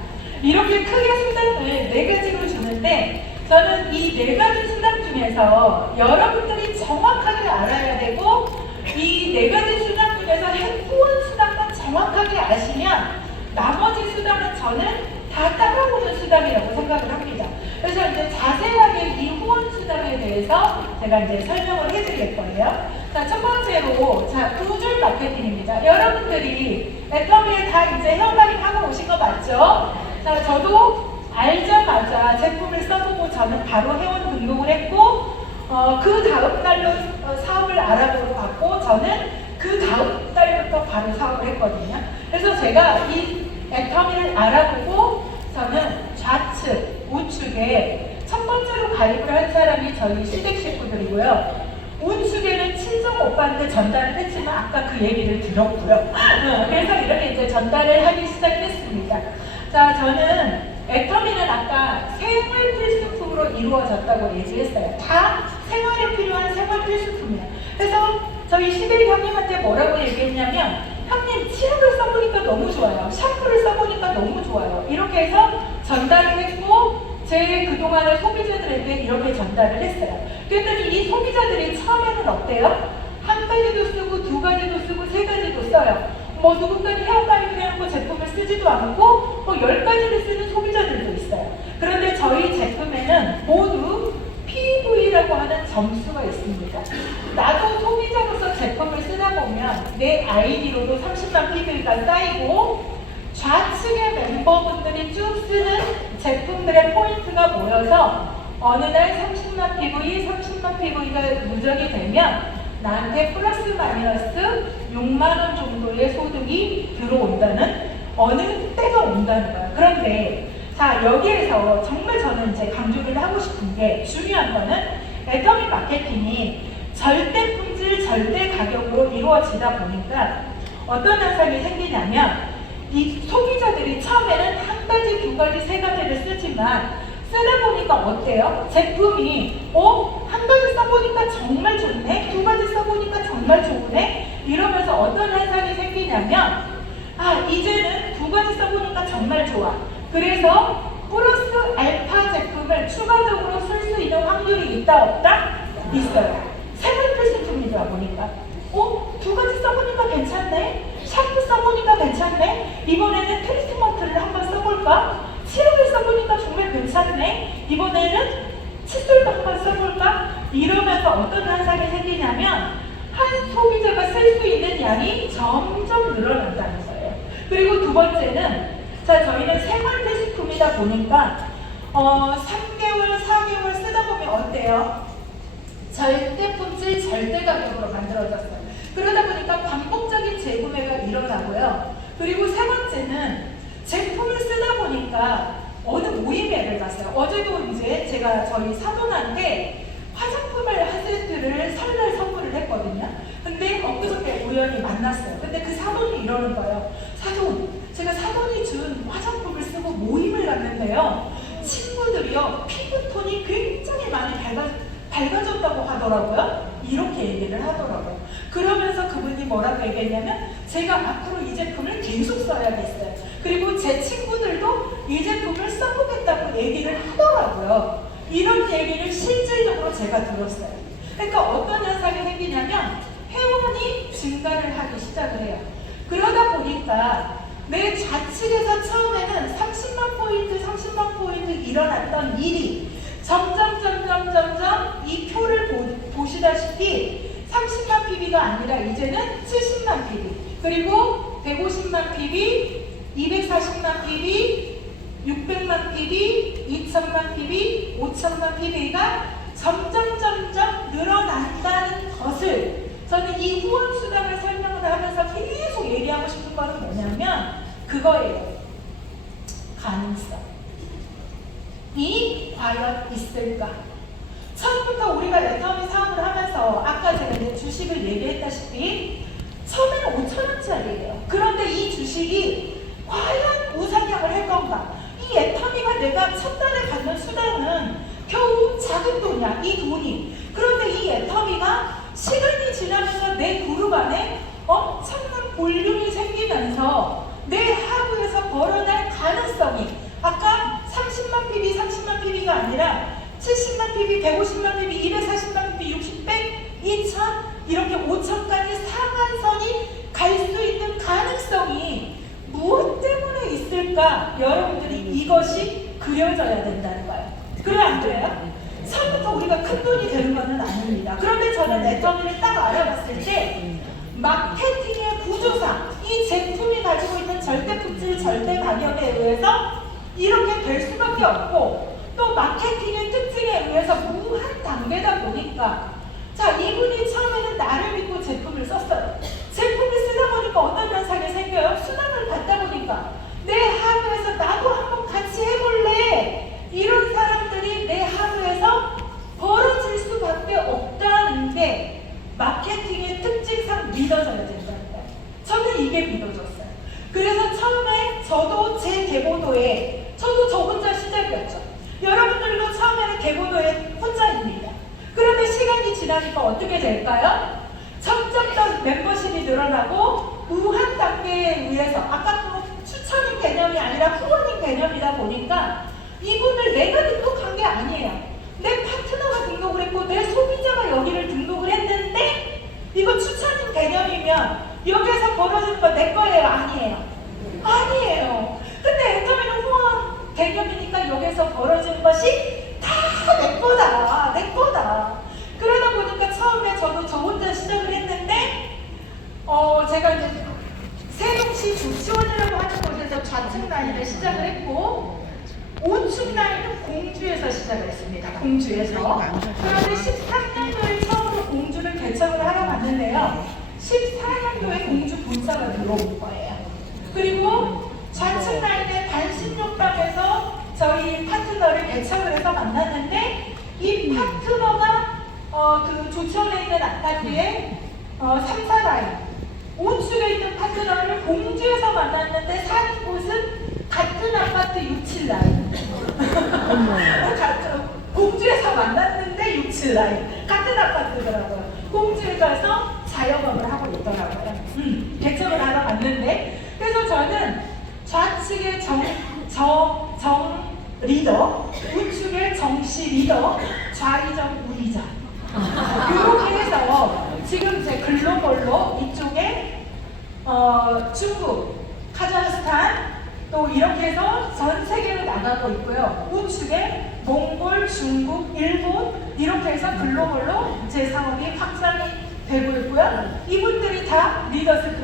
이렇게 크게 수당을 네 가지로 주는데 저는 이 네 가지 수당 중에서 여러분들이 정확하게 알아야 되고 이 네 가지 수당 중에서 후원 수당만 정확하게 아시면 나머지 수당은 저는 다 따라오는 수당이라고 생각을 합니다. 그래서 이제 자세하게 이 후원 수당에 대해서 제가 이제 설명을 해드릴 거예요. 자, 첫 번째로, 자, 두 줄 마케팅입니다. 여러분들이 애터미에 다 이제 헤어라인 하고 오신 거 맞죠? 자, 저도 알자마자 제품을 써보고 저는 바로 회원 등록을 했고, 그 다음 달로 사업을 알아보러 갔고 저는 그 다음 달부터 바로 사업을 했거든요. 그래서 제가 이 애터미를 알아보고 저는 좌측, 우측에 첫 번째로 가입을 한 사람이 저희 시댁 식구들이고요. 우측에는 친정 오빠한테 전달을 했지만 아까 그 얘기를 들었고요. 그래서 이렇게 이제 전달을 하기 시작했습니다. 자, 저는 애터미는 아까 생활 필수품으로 이루어졌다고 얘기했어요. 다 생활에 필요한 생활 필수품이에요. 그래서 저희 시댁 형님한테 뭐라고 얘기했냐면 형님 치약을 써보니까 너무 좋아요. 샴푸를 써보니까 너무 좋아요. 이렇게 해서 전달을 했고 제 그동안의 소비자들에게 이렇게 전달을 했어요. 그랬더니 이 소비자들이 처음에는 어때요? 한 가지도 쓰고 두 가지도 쓰고 세 가지도 써요. 뭐 누군가는 헤어가입을 해놓고 제품을 쓰지도 않고 뭐 10가지를 쓰는 소비자들도 있어요. 그런데 저희 제품에는 모두 PV라고 하는 점수가 있습니다. 나도 소비자로서 제품을 쓰다 보면 내 아이디로도 30만 PV가 쌓이고 좌측의 멤버분들이 쭉 쓰는 제품들의 포인트가 모여서 어느 날 30만 PV, 30만 PV가 누적이 되면 나한테 플러스 마이너스 6만 원 정도의 소득이 들어온다는 어느 때가 온다는 거예요. 그런데 자, 여기에서 정말 저는 이제 강조를 하고 싶은 게 중요한 거는 애터미 마케팅이 절대 품질, 절대 가격으로 이루어지다 보니까 어떤 현상이 생기냐면 이 소비자들이 처음에는 한 가지, 두 가지, 세 가지를 쓰지만 쓰다 보니까 어때요? 제품이 한 가지 써보니까 정말 좋네, 두 가지 써보니까 정말 좋네 이러면서 어떤 현상이 생기냐면 이제는 두 가지 써보니까 정말 좋아. 그래서 플러스 알파 제품을 추가적으로 쓸 수 있는 확률이 있다 없다? 있어요. 생활 필수품이다 보니까 두 가지 써보니까 괜찮네, 샴푸 써보니까 괜찮네, 이번에는 트리트먼트를 한번 써볼까, 치약을 써보니까 정말 괜찮네, 이번에는 칫솔도 한번 써볼까, 이러면서 어떤 현상이 생기냐면 한 소비자가 쓸 수 있는 양이 점점 늘어난다는 거예요. 그리고 두 번째는 자, 저희는 생활 필수품이다 보니까 3개월, 4개월 쓰다 보면 어때요? 절대 품질, 절대 가격으로 만들어졌어요. 그러다 보니까 반복적인 재구매가 일어나고요. 그리고 세 번째는 제품을 쓰다 보니까 어느 모임에 갔어요. 어제도 이제 제가 저희 사돈한테 화장품을 한 세트를 설날 선물을 했거든요. 근데 엊그저께 우연히 만났어요. 근데 그 사돈이 이러는 거예요. 사돈, 제가 사돈이 준 화장품을 쓰고 모임을 갔는데요. 친구들이요, 피부톤이 굉장히 많이 밝아졌다고 하더라고요. 이렇게 얘기를 하더라고요. 그러면서 그분이 뭐라고 얘기했냐면 제가 앞으로 이 제품을 계속 써야겠어요. 그리고 제 친구들도 이 제품을 써보겠다고 얘기를 하더라고요. 이런 얘기를 실질적으로 제가 들었어요. 그러니까 어떤 현상이 생기냐면 회원이 증가를 하기 시작을 해요. 그러다 보니까 내 좌측에서 처음에는 30만 포인트 일어났던 일이 점점 이 표를 보시다시피 30만 PB가 아니라 이제는 70만 PB, 그리고 150만 PB, 240만 PB, 600만 PB, 2000만 PB, 5000만 PB가 점점 늘어난다는 것을 저는 이 후원 수당을 설명을 하면서 계속 얘기하고 싶은 거는 뭐냐면 그거예요. 가능성. 이 과연 있을까? 처음부터 우리가 애터미 사업을 하면서 아까 제가 이제 주식을 얘기했다시피 처음에는 5,000원짜리예요. 그런데 이 주식이 과연 우상향을 할 건가? 이 애터미가 내가 첫 달에 받는 수당은 겨우 작은 돈이야, 이 돈이. 그런데 이 애터미가 시간이 지나면서 내 그룹 안에 엄청난 볼륨이 생기면서 내 하부에서 벌어날 가능성이 아까 30만 PB, 30만 PB가 아니라 70만 PB, 150만 PB, 240만 PB, 60, 100, 2000 이렇게 5000까지 상한선이 갈 수 있는 가능성이 무엇 때문에 있을까? 여러분들이 이것이 그려져야 된다는 거예요. 그래 안 그래요? 처음부터 우리가 큰 돈이 되는 것은 아닙니다. 그런데 저는 애터미를 딱 알아봤을 때 마케팅의 구조상 이 제품이 가지고 있는 절대 품질, 절대 가격에 의해서 이렇게 될 수밖에 없고 또 마케팅의 특징에 의해서 무한 단계다 보니까 자, 이분이 처음에는 나를 믿고 제품을 썼어요. 제품을 쓰다 보니까 어떤 현상이 생겨요? 수당을 받다 보니까 내 하루에서 나도 한번 같이 해볼래. 이런 사람들이 내 하루에서 벌어질 수밖에 없다는 게 마케팅의 특징상 믿어져야 된다는 거예요. 저는 이게 믿어졌어요. 그래서 처음에 저도 제 개보도에 저도 저 혼자 시작이었죠. 여러분들도 처음에는 개보도에 혼자입니다. 그런데 시간이 지나니까 어떻게 될까요? 점점 더 멤버십이 늘어나고 무한 단계에 의해서 아까 그 추천인 개념이 아니라 후원인 개념이다 보니까 이분을 내가 등록한 게 아니에요. 내 파트너가 등록을 했고 내 소비자가 여기를 등록을 했는데 이거 추천인 개념이면 여기에서 벌어지는 거 내 거예요? 아니에요? 아니에요. 근데 애터미는 후원 개념이니까 여기에서 벌어지는 것이 다 내 거다. 내 거다. 그러다 보니까 처음에 저도 저 혼자 시작을 했는데 제가 이제 세종시 조치원이라고 하는 곳에서 좌측 라인을 시작을 했고 우측 라인은 공주에서 시작을 했습니다. 공주에서. 그런데 13년도에 처음으로 공주를 개척을 하러 갔는데요. 14년도에 공주 본사가 들어온 거예요. 그리고 좌측 라인의 단신욕방에서 저희 파트너를 개척을 해서 만났는데 이 파트너가 그 조치원에 있는 아파트에 3, 4라인 우측에 있는 파트너를 공주에서 만났는데 사는 곳은 같은 아파트 6, 7라인 공주에서 만났는데 6, 7라인 같은 아파트더라고요. 공주에 가서 자영업을 하고 있더라고요. 개척을 하러 갔는데 그래서 저는 좌측에 정 리더, 우측에 정씨 리더, 좌이정 우이정 이렇게 해서 지금 제 글로벌로 이쪽에 중국, 카자흐스탄 또 이렇게 해서 전 세계로 나가고 있고요. 우측에 몽골, 중국, 일본 이렇게 해서 글로벌로 제 사업이 확장이 되고 있고요. 이분들이 다 리더스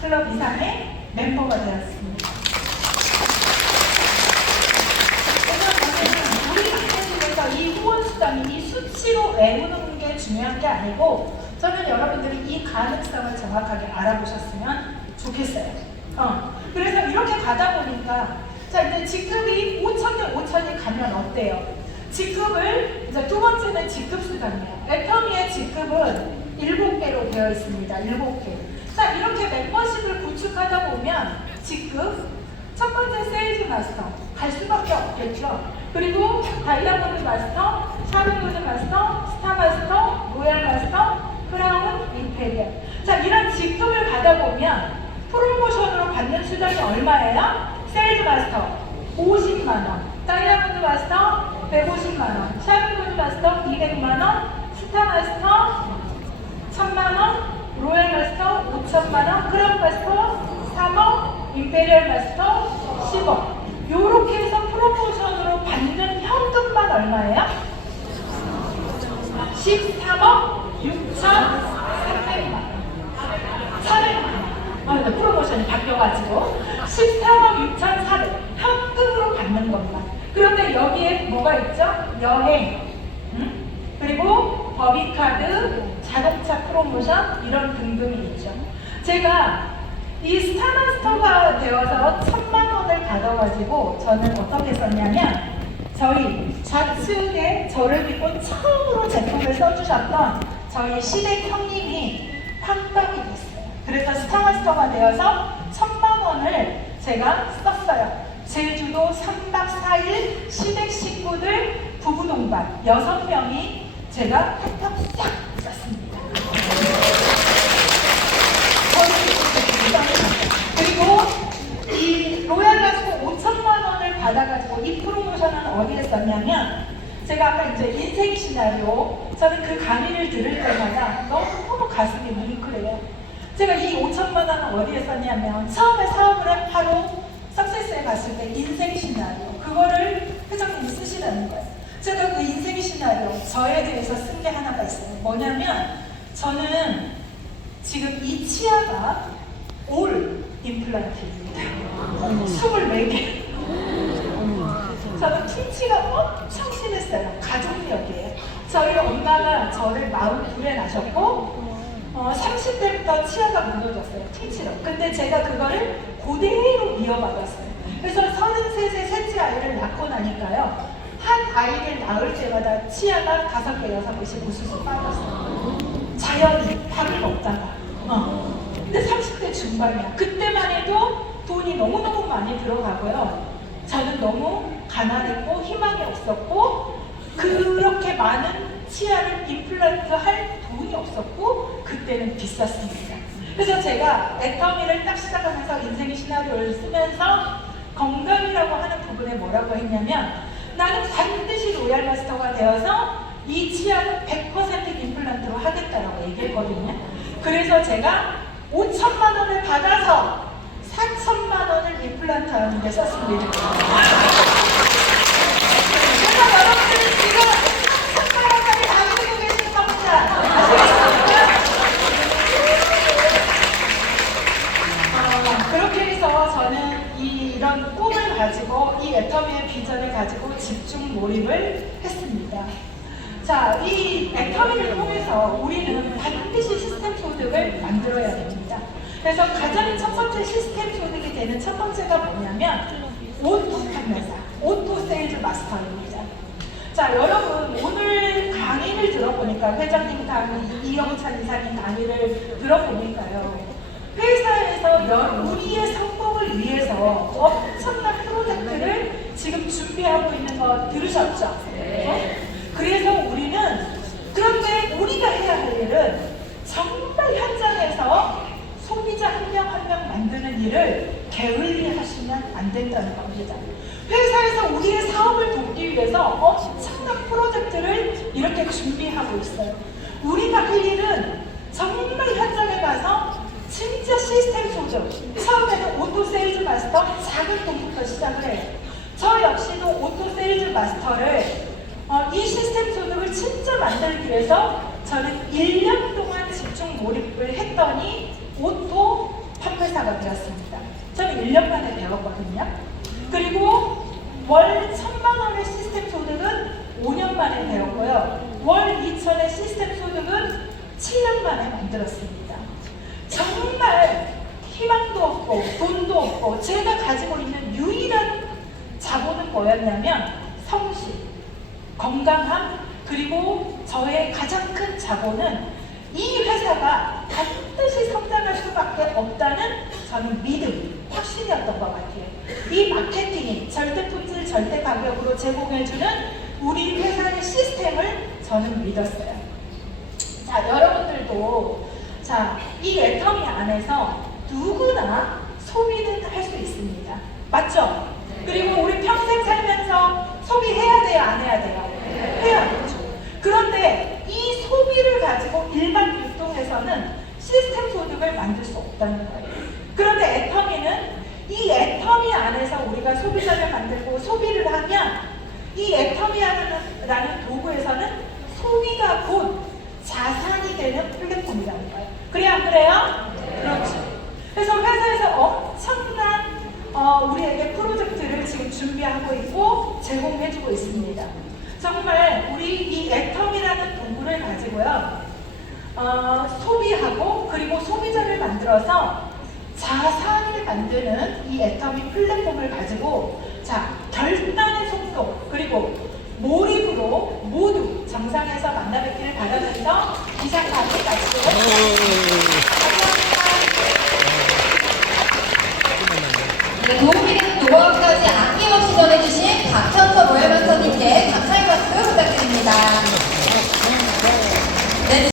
클럽 이상의 멤버가 되었습니다. 이 후원 수당이 이 수치로 외우는 게 중요한 게 아니고 저는 여러분들이 이 가능성을 정확하게 알아보셨으면 좋겠어요. 그래서 이렇게 가다 보니까 자 이제 직급이 5,000대 5,000이 가면 어때요? 직급을 이제 두 번째는 직급 수당이에요. 애터미의 직급은 7개로 되어 있습니다. 7개. 자 이렇게 멤버십을 구축하다 보면 직급 첫 번째 세일즈 마스터 갈 수밖에 없겠죠. 그리고 다이아몬드 마스터, 샤르고드 마스터, 스타 마스터, 로얄 마스터, 크라운, 임페리얼. 자 이런 직급을 받아보면 프로모션으로 받는 수당이 얼마예요? 세일즈 마스터 50만원, 다이아몬드 마스터 150만원, 샤르고드 마스터 200만원, 스타 마스터 1000만원, 로얄 마스터 5천만원, 크라운 마스터 3억, 임페리얼 마스터 10억. 요렇게 해서 프로모션으로 받는 현금만 얼마예요? 13억 6,300만 400만 프로모션이 바뀌어가지고 13억 6,400 현금으로 받는 것만. 그런데 여기에 뭐가 있죠? 여행 그리고 법인카드, 자동차 프로모션 이런 등등이 있죠. 제가 이 스타마스터가 되어서 1,000만 원을 받아가지고 저는 어떻게 썼냐면 저희 좌측에 저를 믿고 처음으로 제품을 써주셨던 저희 시댁 형님이 황당이 됐어요. 그래서 스타마스터가 되어서 1,000만 원을 제가 썼어요. 제주도 3박 4일 시댁 식구들 부부 동반 6명이 제가 탁탁 싹 썼습니다. 그리고 이 로얄 마스터 5천만 원을 받아가지고 이 프로모션은 어디에 썼냐면 제가 아까 이제 인생 시나리오 저는 그 강의를 들을 때마다 너무 가슴이 뭉클해요. 제가 이 5천만 원은 어디에 썼냐면 처음에 사업을 하러 석세스에 갔을 때 인생 시나리오 그거를 회장님이 쓰시라는 거예요. 제가 그 인생 시나리오 저에 대해서 쓴 게 하나가 있어요. 뭐냐면 저는 지금 이 치아가 올 임플란트입니다. 24개. 자, 저는 퉁치가 엄청 심했어요. 가족력이에요. 저희 엄마가 저를 42에 낳으셨고 30대부터 치아가 무너졌어요. 퉁치로. 근데 제가 그거를 그대로 이어받았어요. 그래서 33세 셋째 아이를 낳고 나니까요. 한 아이를 낳을 때마다 치아가 5개, 6개씩 우수수 빠졌어요. 자연히 밥을 먹다가. 근데 30대 중반이야. 그때만 해도 돈이 너무너무 많이 들어가고요. 저는 너무 가난했고 희망이 없었고 그렇게 많은 치아를 임플란트 할 돈이 없었고 그때는 비쌌습니다. 그래서 제가 애터미를 딱 시작하면서 인생의 시나리오를 쓰면서 건강이라고 하는 부분에 뭐라고 했냐면 나는 반드시 로얄 마스터가 되어서 이 치아는 100% 임플란트로 하겠다라고 얘기했거든요. 그래서 제가 5천만 원을 받아서 4천만 원을 임플란트 하는 데 썼습니다. 그래서 여러분들은 지금 4천만 원까지 다 가지고 계시는 겁니다. 그렇게 해서 저는 이런 꿈을 가지고 이 애터미의 비전을 가지고 집중 몰입을 했습니다. 자, 이 애터미를 통해서 우리는 반드시 시스템 소득을 만들어야 됩니다. 그래서 가장 첫 번째 시스템 소득이 되는 첫 번째가 뭐냐면 오토 판매사, 오토 세일즈 마스터입니다. 자, 여러분 오늘 강의를 들어보니까 회장님 강의, 이영찬 이사님 강의를 들어보니까요. 회사에서 우리의 성공을 위해서 엄청난 프로젝트를 지금 준비하고 있는 거 들으셨죠? 그래서 우리는 그런데 우리가 해야 할 일은 정말 현장에서 소비자 한 명 한 명 만드는 일을 게을리 하시면 안 된다는 겁니다. 회사에서 우리의 사업을 돕기 위해서 엄청난 프로젝트를 이렇게 준비하고 있어요. 우리가 할 일은 정말 현장에 가서 진짜 시스템 소득, 처음에는 오토 세일즈 마스터 작은 돈부터 시작을 해요. 저 역시도 오토 세일즈 마스터를 이 시스템 소득을 진짜 만들기 위해서 저는 1년 동안 집중 몰입을 했더니 오토 판매사가 되었습니다. 저는 1년 만에 배웠거든요. 그리고 월 1,000만 원의 시스템 소득은 5년 만에 배웠고요. 월 2천의 시스템 소득은 7년 만에 만들었습니다. 정말 희망도 없고 돈도 없고 제가 가지고 있는 유일한 자본은 뭐였냐면 성실, 건강함, 그리고 저의 가장 큰 자본은 이 회사가 반드시 성장할 수밖에 없다는 저는 믿음, 확신이었던 것 같아요. 이 마케팅이 절대 품질, 절대 가격으로 제공해주는 우리 회사의 시스템을 저는 믿었어요. 자, 여러분들도 자, 이 애터미 안에서 누구나 소비는 할 수 있습니다. 맞죠? 그리고 우리 평생 살면서 소비해야 돼요? 안 해야 돼요? 해야 되죠. 그런데 이 소비를 가지고 일반 유통에서는 시스템 소득을 만들 수 없다는 거예요. 그런데 애터미는 이 애터미 안에서 우리가 소비자를 만들고 소비를 하면 이 애터미라는 도구에서는 소비가 곧 자산이 되는 플랫폼이라는 거예요. 그래요? 안 그래요? 그렇죠. 그래서 회사에서 엄청난 우리에게 프로젝트를 지금 준비하고 있고 제공해주고 있습니다. 정말 우리 이 애터미라는 도구를 가지고요. 소비하고 그리고 소비자를 만들어서 자산을 만드는 이 애터미 플랫폼을 가지고 자, 결단의 속도 그리고 몰입으로 모두 정상에서 만나뵙기를 바라면서 이상 강의 마치도록 하겠습니다. 감사합니다. 네, 도움이